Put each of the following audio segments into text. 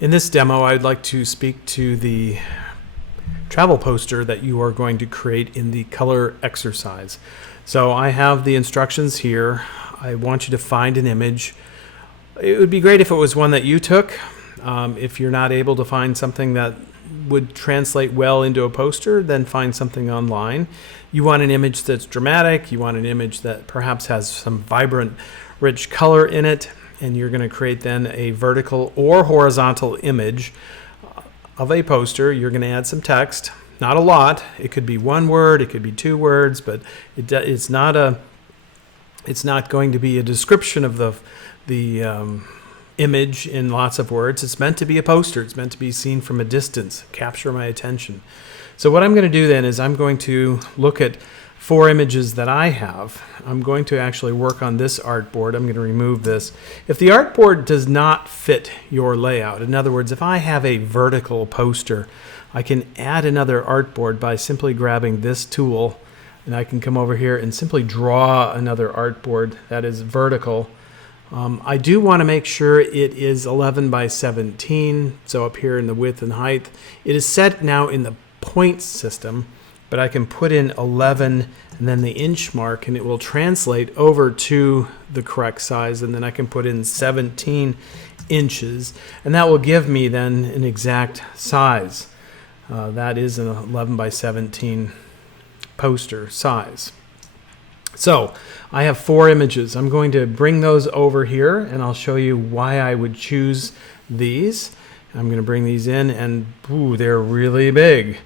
In this demo, I'd like to speak to the travel poster that you are going to create in the color exercise. So I have the instructions here. I want you to find an image. It would be great if it was one that you took. If you're not able to find something that would translate well into a poster, then find something online. You want an image that's dramatic. You want an image that perhaps has some vibrant, rich color in it. And you're going to create then a vertical or horizontal image of a poster. You're going to add some text, not a lot. It could be one word, it could be two words, but it's not going to be a description of the image in lots of words. It's meant to be a poster. It's meant to be seen from a distance, capture my attention. So what I'm going to do then is I'm going to look at 4 images that I have. I'm going to actually work on this artboard. I'm going to remove this. If the artboard does not fit your layout, in other words, if I have a vertical poster, I can add another artboard by simply grabbing this tool, and I can come over here and simply draw another artboard that is vertical. I do want to make sure it is 11 by 17, so up here in the width and height. It is set now in the point system, but I can put in 11 and then the inch mark, and it will translate over to the correct size, and then I can put in 17 inches, and that will give me then an exact size. That is an 11 by 17 poster size. So I have 4 images. I'm going to bring those over here, and I'll show you why I would choose these. I'm going to bring these in, and ooh, they're really big.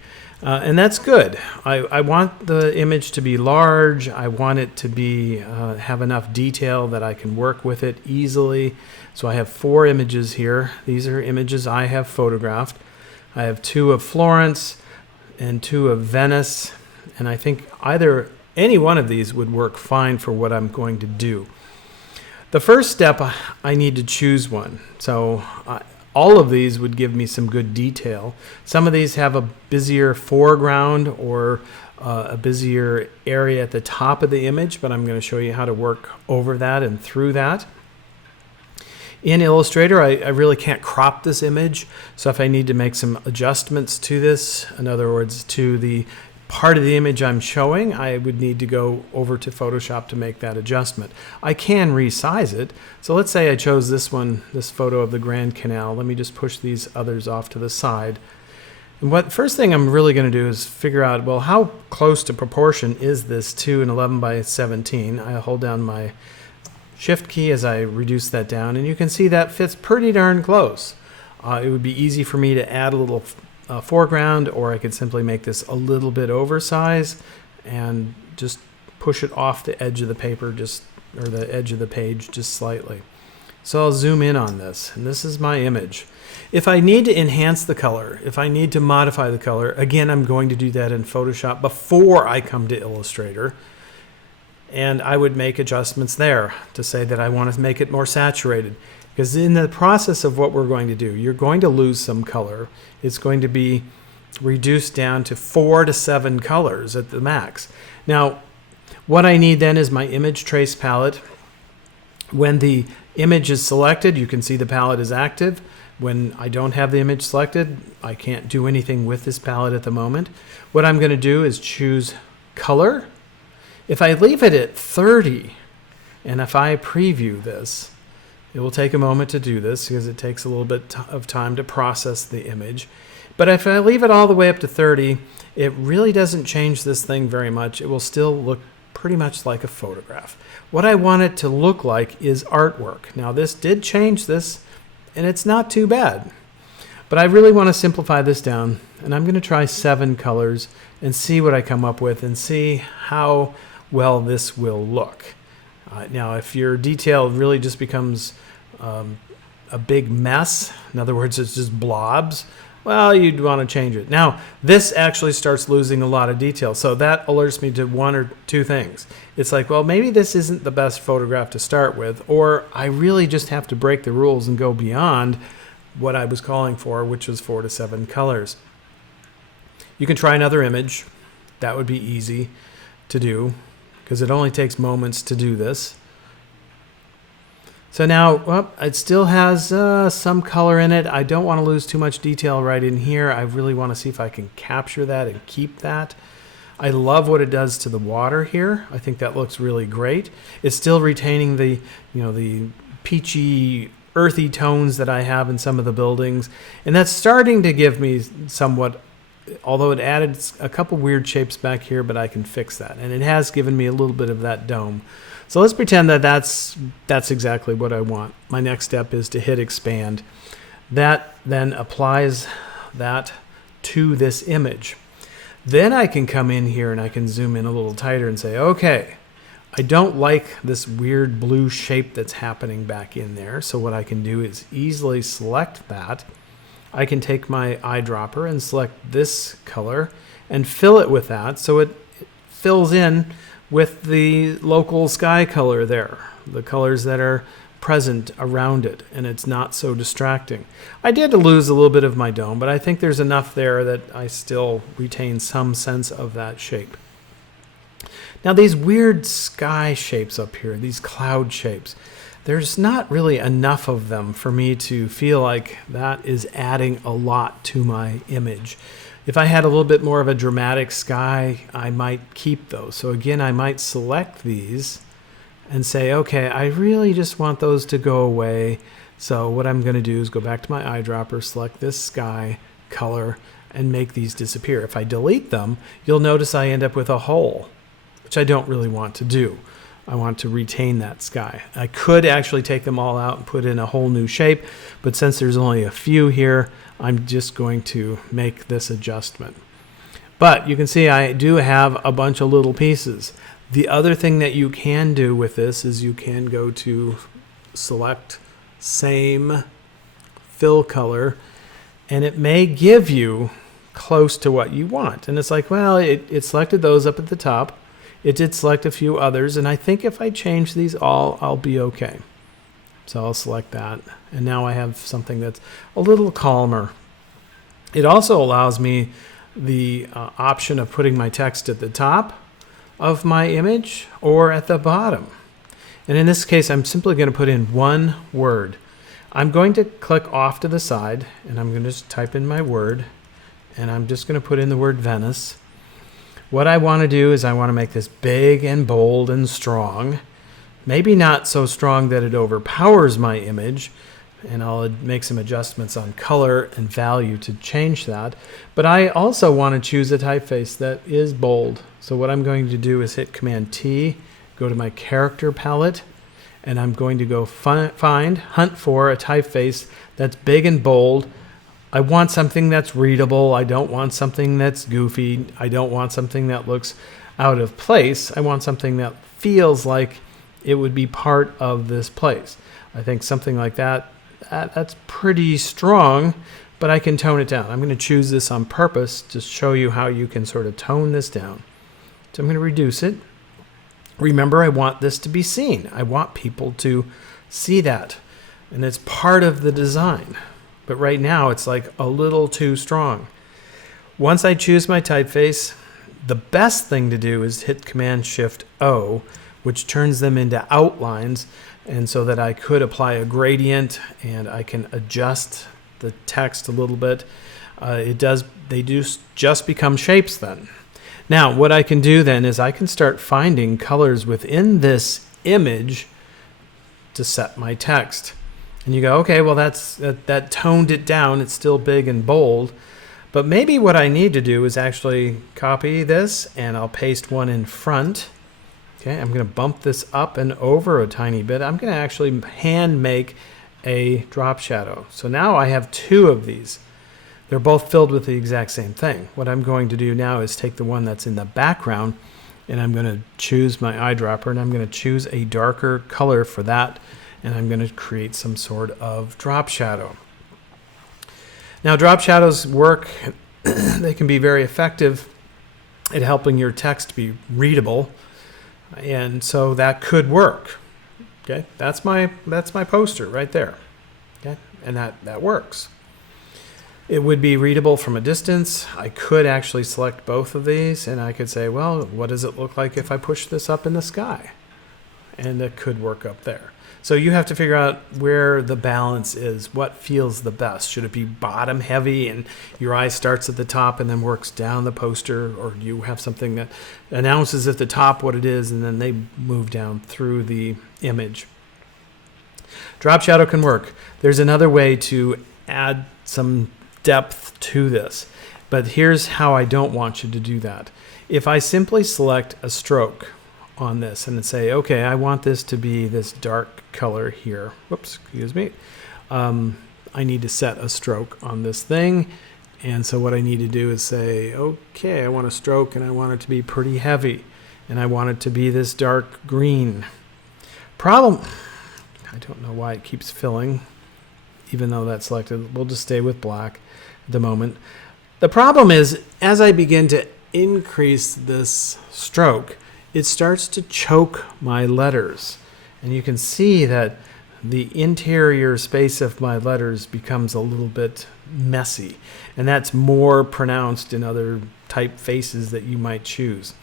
And that's good. I want the image to be large. I want it to be have enough detail that I can work with it easily. So I have 4 images here. These are images I have photographed. I have 2 of Florence and 2 of Venice. And I think any one of these would work fine for what I'm going to do. The first step, I need to choose one. So all of these would give me some good detail. Some of these have a busier foreground or a busier area at the top of the image, but I'm going to show you how to work over that and through that. In Illustrator, I really can't crop this image, so if I need to make some adjustments to this, in other words, to the part of the image I'm showing, I would need to go over to Photoshop to make that adjustment. I can resize it. So let's say I chose this one, this photo of the Grand Canal. Let me just push these others off to the side. And first thing I'm really going to do is figure out, well, how close to proportion is this to an 11 by 17? I hold down my Shift key as I reduce that down, and you can see that fits pretty darn close. It would be easy for me to add a little foreground, or I could simply make this a little bit oversized and just push it off the edge of the paper, or the edge of the page just slightly. So I'll zoom in on this, and this is my image. If I need to enhance the color, if I need to modify the color, again, I'm going to do that in Photoshop before I come to Illustrator. And I would make adjustments there to say that I want to make it more saturated. Because in the process of what we're going to do, you're going to lose some color. It's going to be reduced down to 4 to 7 colors at the max. Now, what I need then is my image trace palette. When the image is selected, you can see the palette is active. When I don't have the image selected, I can't do anything with this palette at the moment. What I'm going to do is choose color. If I leave it at 30, and if I preview this, it will take a moment to do this because it takes a little bit of time to process the image. But if I leave it all the way up to 30, it really doesn't change this thing very much. It will still look pretty much like a photograph. What I want it to look like is artwork. Now this did change this, and it's not too bad. But I really want to simplify this down, and I'm going to try 7 colors and see what I come up with and see how well this will look. Now, if your detail really just becomes a big mess, in other words, it's just blobs, well, you'd want to change it. Now, this actually starts losing a lot of detail, so that alerts me to 1 or 2 things. It's like, well, maybe this isn't the best photograph to start with, or I really just have to break the rules and go beyond what I was calling for, which was 4 to 7 colors. You can try another image. That would be easy to do because it only takes moments to do this. So now, well, it still has some color in it. I don't want to lose too much detail right in here. I really want to see if I can capture that and keep that. I love what it does to the water here. I think that looks really great. It's still retaining the, the peachy, earthy tones that I have in some of the buildings. And that's starting to give me somewhat, although it added a couple weird shapes back here, but I can fix that. And it has given me a little bit of that dome. So let's pretend that that's exactly what I want. My next step is to hit expand. That then applies that to this image. Then I can come in here and I can zoom in a little tighter and say, okay, I don't like this weird blue shape that's happening back in there. So what I can do is easily select that. I can take my eyedropper and select this color and fill it with that so it fills in with the local sky color there, the colors that are present around it, and it's not so distracting. I did lose a little bit of my dome, but I think there's enough there that I still retain some sense of that shape. Now these weird sky shapes up here, these cloud shapes, there's not really enough of them for me to feel like that is adding a lot to my image. If I had a little bit more of a dramatic sky, I might keep those. So again, I might select these and say, okay, I really just want those to go away. So what I'm going to do is go back to my eyedropper, select this sky color, and make these disappear. If I delete them, you'll notice I end up with a hole, which I don't really want to do. I want to retain that sky. I could actually take them all out and put in a whole new shape, but since there's only a few here, I'm just going to make this adjustment. But you can see I do have a bunch of little pieces. The other thing that you can do with this is you can go to select same fill color, and it may give you close to what you want. And it's like, well, it selected those up at the top. It did select a few others, and I think if I change these all, I'll be okay. So I'll select that, and now I have something that's a little calmer. It also allows me the option of putting my text at the top of my image or at the bottom. And in this case, I'm simply going to put in one word. I'm going to click off to the side, and I'm going to just type in my word, and I'm just going to put in the word Venice. What I want to do is I want to make this big and bold and strong. Maybe not so strong that it overpowers my image, and I'll make some adjustments on color and value to change that. But I also want to choose a typeface that is bold. So what I'm going to do is hit Command T, go to my character palette, and I'm going to go hunt for a typeface that's big and bold. I want something that's readable. I don't want something that's goofy. I don't want something that looks out of place. I want something that feels like it would be part of this place. I think something like that's pretty strong, but I can tone it down. I'm going to choose this on purpose to show you how you can sort of tone this down. So I'm going to reduce it. Remember, I want this to be seen. I want people to see that, and it's part of the design. But right now, it's like a little too strong. Once I choose my typeface, the best thing to do is hit Command-Shift-O, which turns them into outlines, and so that I could apply a gradient and I can adjust the text a little bit. They do just become shapes then. Now, what I can do then is I can start finding colors within this image to set my text. And you go, okay, well, that toned it down. It's still big and bold. But maybe what I need to do is actually copy this, and I'll paste one in front. Okay, I'm going to bump this up and over a tiny bit. I'm going to actually hand make a drop shadow. So now I have two of these. They're both filled with the exact same thing. What I'm going to do now is take the one that's in the background, and I'm going to choose my eyedropper, and I'm going to choose a darker color for that, and I'm going to create some sort of drop shadow. Now, drop shadows work. They can be very effective at helping your text be readable, and so that could work. Okay, that's my poster right there. Okay, and that works. It would be readable from a distance. I could actually select both of these, and I could say, well, what does it look like if I push this up in the sky? and it could work up there. So you have to figure out where the balance is, what feels the best. Should it be bottom heavy and your eye starts at the top and then works down the poster, or do you have something that announces at the top what it is and then they move down through the image? Drop shadow can work. There's another way to add some depth to this, but here's how I don't want you to do that. If I simply select a stroke on this and say, okay, I want this to be this dark color here. Whoops, excuse me. I need to set a stroke on this thing. And so what I need to do is say, okay, I want a stroke and I want it to be pretty heavy. And I want it to be this dark green. Problem, I don't know why it keeps filling, even though that's selected. We'll just stay with black at the moment. The problem is, as I begin to increase this stroke, it starts to choke my letters. And you can see that the interior space of my letters becomes a little bit messy. And that's more pronounced in other typefaces that you might choose.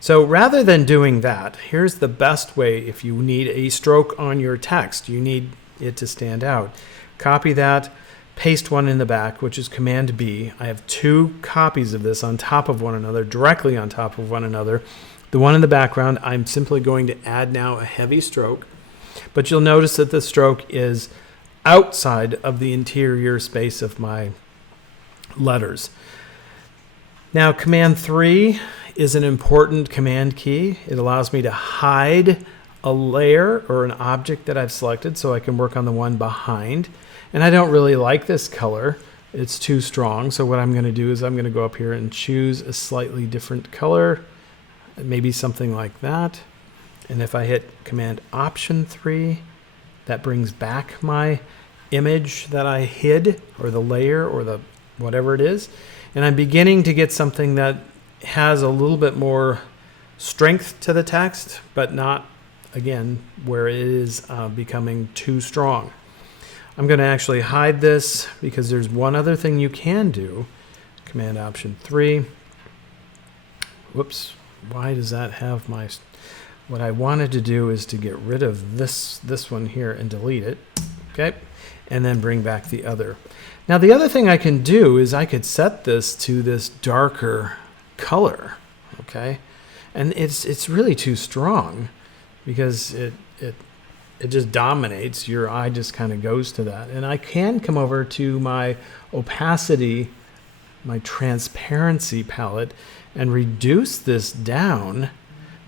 So rather than doing that, here's the best way if you need a stroke on your text. You need it to stand out. Copy that, paste one in the back, which is Command B. I have two copies of this on top of one another, directly on top of one another. The one in the background, I'm simply going to add now a heavy stroke, but you'll notice that the stroke is outside of the interior space of my letters. Now, Command 3 is an important command key. It allows me to hide a layer or an object that I've selected so I can work on the one behind. And I don't really like this color. It's too strong. So what I'm going to do is I'm going to go up here and choose a slightly different color. Maybe something like that. And if I hit Command Option 3, that brings back my image that I hid, or the layer, or the whatever it is. And I'm beginning to get something that has a little bit more strength to the text, but not, again, where it is becoming too strong. I'm going to actually hide this because there's one other thing you can do. Command Option 3. Whoops. Why does that have my... What I wanted to do is to get rid of this one here and delete it. Okay. And then bring back the other. Now the other thing I can do is I could set this to this darker color. Okay. And it's really too strong because it just dominates. Your eye just kind of goes to that. And I can come over to my opacity, my transparency palette, and reduce this down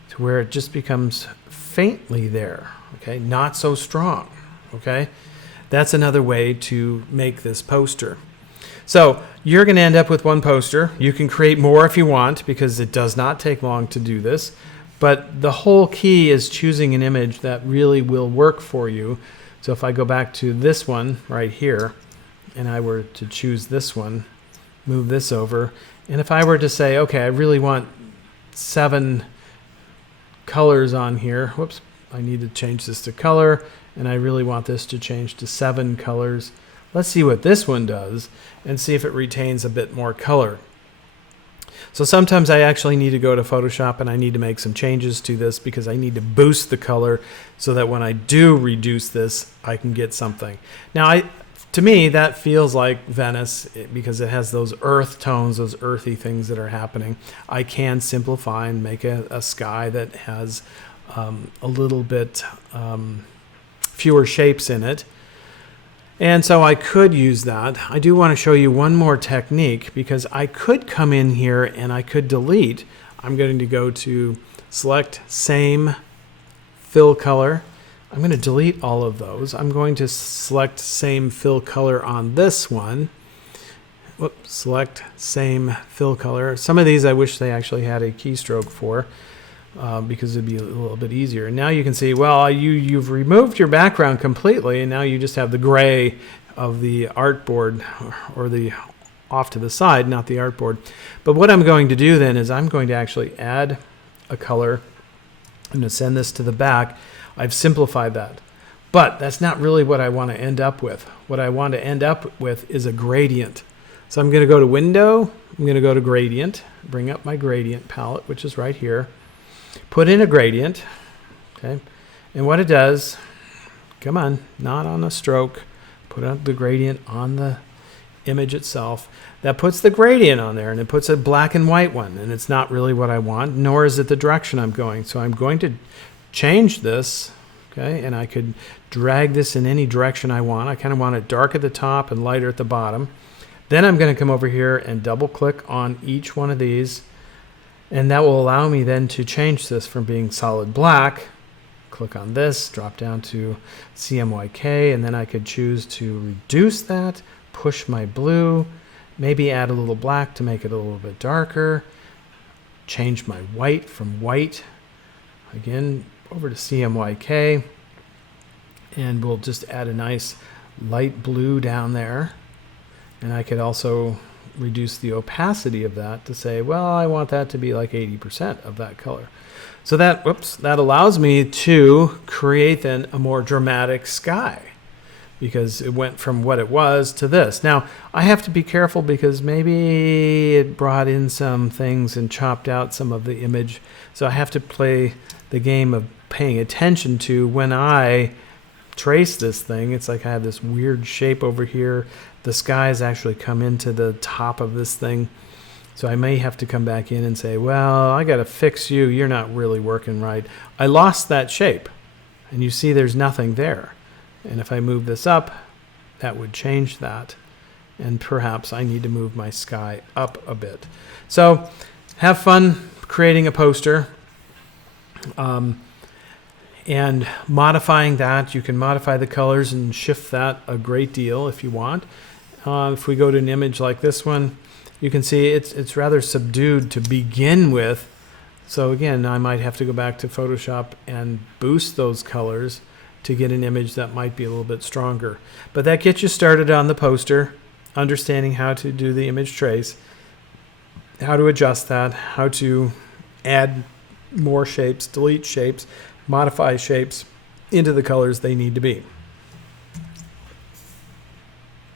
to where it just becomes faintly there, okay? Not so strong, okay? That's another way to make this poster. So you're going to end up with one poster. You can create more if you want because it does not take long to do this. But the whole key is choosing an image that really will work for you. So if I go back to this one right here, and I were to choose this one, move this over, and if I were to say, okay, I really want 7 colors on here. Whoops, I need to change this to color, and I really want this to change to 7 colors. Let's see what this one does and see if it retains a bit more color. So sometimes I actually need to go to Photoshop and I need to make some changes to this because I need to boost the color so that when I do reduce this, I can get something. Now, to me, that feels like Venice because it has those earth tones, those earthy things that are happening. I can simplify and make a sky that has a little bit fewer shapes in it. And so I could use that. I do want to show you one more technique because I could come in here and I could delete. I'm going to go to Select Same Fill Color. I'm going to delete all of those. I'm going to select Same Fill Color on this one. Whoops, select Same Fill Color. Some of these I wish they actually had a keystroke for. Because it'd be a little bit easier. And now you can see, well, you've removed your background completely, and now you just have the gray of the artboard, or the off to the side, not the artboard. But what I'm going to do then is I'm going to actually add a color. I'm going to send this to the back. I've simplified that. But that's not really what I want to end up with. What I want to end up with is a gradient. So I'm going to go to Window. I'm going to go to Gradient. Bring up my gradient palette, which is right here. Put in a gradient, okay, And what it does, come on, not on a stroke, put out the gradient on the image itself. That puts the gradient on there, and it puts a black and white one, and it's not really what I want, nor is it the direction I'm going. So I'm going to change this, okay, and I could drag this in any direction I want. I kind of want it dark at the top and lighter at the bottom. Then I'm going to come over here and double click on each one of these, and that will allow me then to change this from being solid black. Click on this, drop down to CMYK, and then I could choose to reduce that, push my blue, maybe add a little black to make it a little bit darker, change my white from white, again, over to CMYK, and we'll just add a nice light blue down there. And I could also reduce the opacity of that to say, well, I want that to be like 80% of that color. So that, that allows me to create then a more dramatic sky, because it went from what it was to this. Now, I have to be careful because maybe it brought in some things and chopped out some of the image. So I have to play the game of paying attention to when I trace this thing. It's like I have this weird shape over here. The skies actually come into the top of this thing. So I may have to come back in and say, well, I got to fix you. You're not really working right. I lost that shape. And you see there's nothing there. And if I move this up, that would change that. And perhaps I need to move my sky up a bit. So have fun creating a poster and modifying that. You can modify the colors and shift that a great deal if you want. If we go to an image like this one, you can see it's rather subdued to begin with. So again, I might have to go back to Photoshop and boost those colors to get an image that might be a little bit stronger. But that gets you started on the poster, understanding how to do the image trace, how to adjust that, how to add more shapes, delete shapes, modify shapes into the colors they need to be.